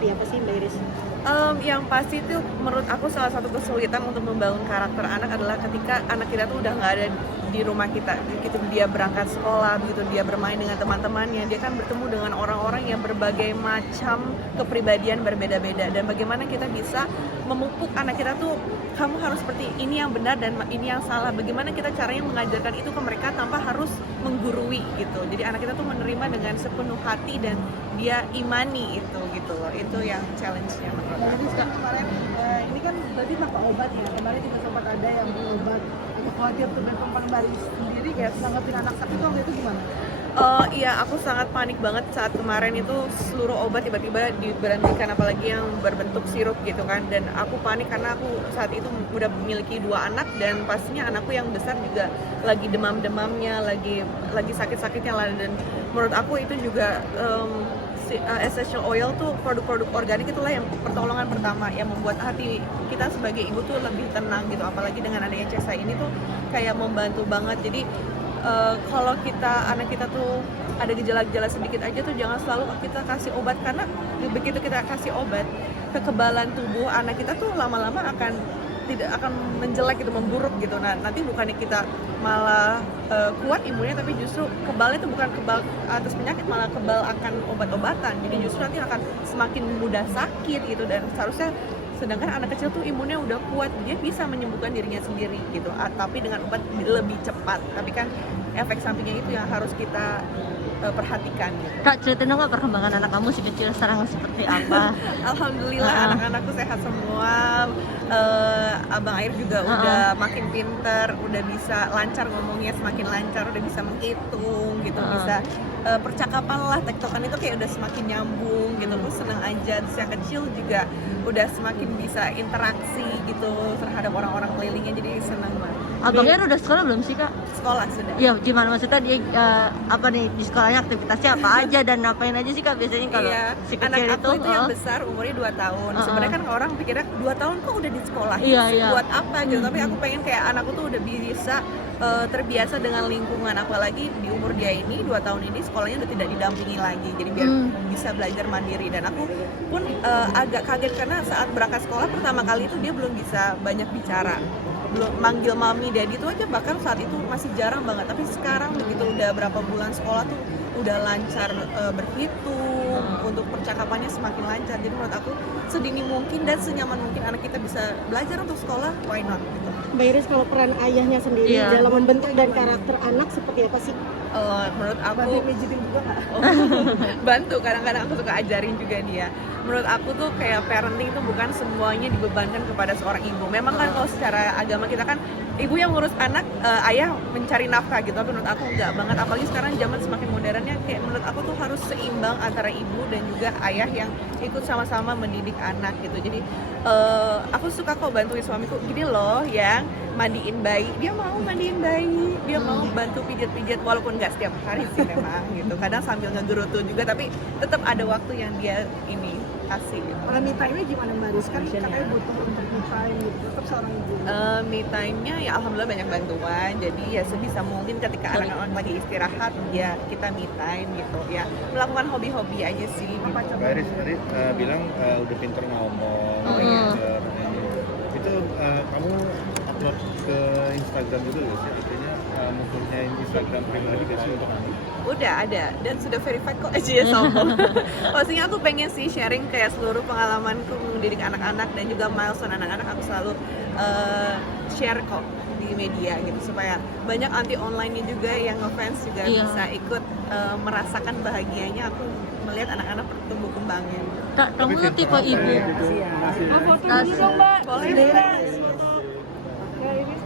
seperti apa sih Mbak Iris? Yang pasti itu menurut aku salah satu kesulitan untuk membangun karakter anak adalah ketika anak kita tuh udah nggak ada di rumah kita, begitu dia berangkat sekolah, begitu dia bermain dengan teman-temannya, dia kan bertemu dengan orang-orang yang berbagai macam kepribadian berbeda-beda, dan bagaimana kita bisa memupuk anak kita tuh, kamu harus seperti ini yang benar dan ini yang salah, bagaimana kita caranya mengajarkan itu ke mereka tanpa harus menggurui gitu. Jadi anak kita tuh menerima dengan sepenuh hati dan dia imani itu gitu loh, itu yang challenge-nya menurut aku. Jadi kemarin ini kan berarti pakai obat ya, kemarin juga sempat ada yang berobat, itu khawatir tuh dari perempuan Mbak Iris sendiri kayak nanggepin anak sakit waktu itu gimana? Iya, aku sangat panik banget saat kemarin itu seluruh obat tiba-tiba diberhentikan, apalagi yang berbentuk sirup gitu kan. Dan aku panik karena aku saat itu udah memiliki 2 anak, dan pastinya anakku yang besar juga lagi demam-demamnya, lagi sakit-sakitnya lah. Dan menurut aku itu juga essential oil tuh produk-produk organik itulah yang pertolongan pertama yang membuat hati kita sebagai ibu tuh lebih tenang gitu. Apalagi dengan adanya CESA ini tuh kayak membantu banget. Jadi kalau anak kita tuh ada gejala-gejala sedikit aja tuh jangan selalu kita kasih obat, karena begitu kita kasih obat, kekebalan tubuh anak kita tuh lama-lama tidak akan menjelek gitu, memburuk gitu. Nah, nanti bukannya kita malah kuat imunnya, tapi justru kebalnya itu bukan kebal atas penyakit, malah kebal akan obat-obatan. Jadi justru nanti akan semakin mudah sakit gitu, dan seharusnya sedangkan anak kecil tuh imunnya udah kuat, dia bisa menyembuhkan dirinya sendiri gitu, tapi dengan obat lebih cepat. Tapi kan efek sampingnya itu yang harus kita perhatikan gitu. Kak, ceritain dong Kak, perkembangan anak kamu si kecil sekarang seperti apa? Alhamdulillah anak-anakku sehat semua. Abang Air juga udah makin pinter, udah bisa lancar ngomongnya, semakin lancar, udah bisa menghitung gitu, bisa percakapan lah, tektokan itu kayak udah semakin nyambung gitu. Terus seneng aja, terus yang kecil juga udah semakin bisa interaksi gitu terhadap orang-orang kelilingnya, jadi seneng banget. Abang Air udah sekolah belum sih Kak? Sekolah sudah. Iya, gimana maksudnya dia apa nih di sekolahnya, aktivitasnya apa aja dan ngapain aja sih Kak biasanya kalau si kecil anak aku itu yang oh. besar umurnya 2 tahun. Sebenarnya kan orang pikirnya 2 tahun kok udah di sekolah, Iya. buat apa gitu. Tapi aku pengen kayak anakku tuh udah bisa terbiasa dengan lingkungan, apalagi di umur dia ini 2 tahun ini sekolahnya udah tidak didampingi lagi, jadi biar bisa belajar mandiri. Dan aku pun agak kaget karena saat berangkat sekolah pertama kali itu dia belum bisa banyak bicara, belum manggil mami daddy itu aja bahkan saat itu masih jarang banget. Tapi sekarang begitu udah berapa bulan sekolah tuh udah lancar berhitung, untuk percakapannya semakin lancar. Jadi menurut aku sedini mungkin dan senyaman mungkin anak kita bisa belajar untuk sekolah, why not gitu. Mbak Iris, kalau peran ayahnya sendiri dalam membentuk dan karakter anak seperti apa sih? Menurut aku Bantu pijitin juga nggak? bantu, kadang-kadang aku suka ajarin juga dia. Menurut aku tuh kayak parenting itu bukan semuanya dibebankan kepada seorang ibu. Memang kan kalau secara agama kita kan ibu yang ngurus anak, ayah mencari nafkah gitu. Tapi menurut aku enggak banget, apalagi sekarang zaman semakin modernnya, kayak menurut aku tuh harus seimbang antara ibu dan juga ayah yang ikut sama-sama mendidik anak gitu. Jadi aku suka kok bantuin suamiku, gini loh yang mandiin bayi, dia mau mandiin bayi, dia mau bantu pijat-pijat, walaupun nggak setiap hari sih memang gitu, kadang sambil ngegerutu juga, tapi tetap ada waktu yang dia ini kasih gitu. Kalau me time-nya gimana Mbak Iris? Kan katanya butuh untuk me time gitu, tetap seorang ibu. Me time-nya ya alhamdulillah banyak bantuan, jadi ya sebisa mungkin ketika anak-anak lagi istirahat ya kita me time gitu ya, melakukan hobi-hobi aja sih gitu. Mbak Iris tadi bilang udah pinter ngomong, pinter itu kamu upload ke Instagram juga nggak sih? Artinya mempunyai Instagram pribadi nggak sih untuk kamu? Udah ada dan sudah verified kok aja ya sombong. Pastinya aku pengen sih sharing kayak seluruh pengalamanku mendidik anak-anak dan juga milestone anak-anak, aku selalu share kok di media gitu, supaya banyak anti online-nya juga yang ngefans juga bisa ikut merasakan bahagianya aku melihat anak-anak bertumbuh kembangnya. Kak, kamu tipe ibu. Foto dulu dong Mbak. Boleh. Mbak Iris.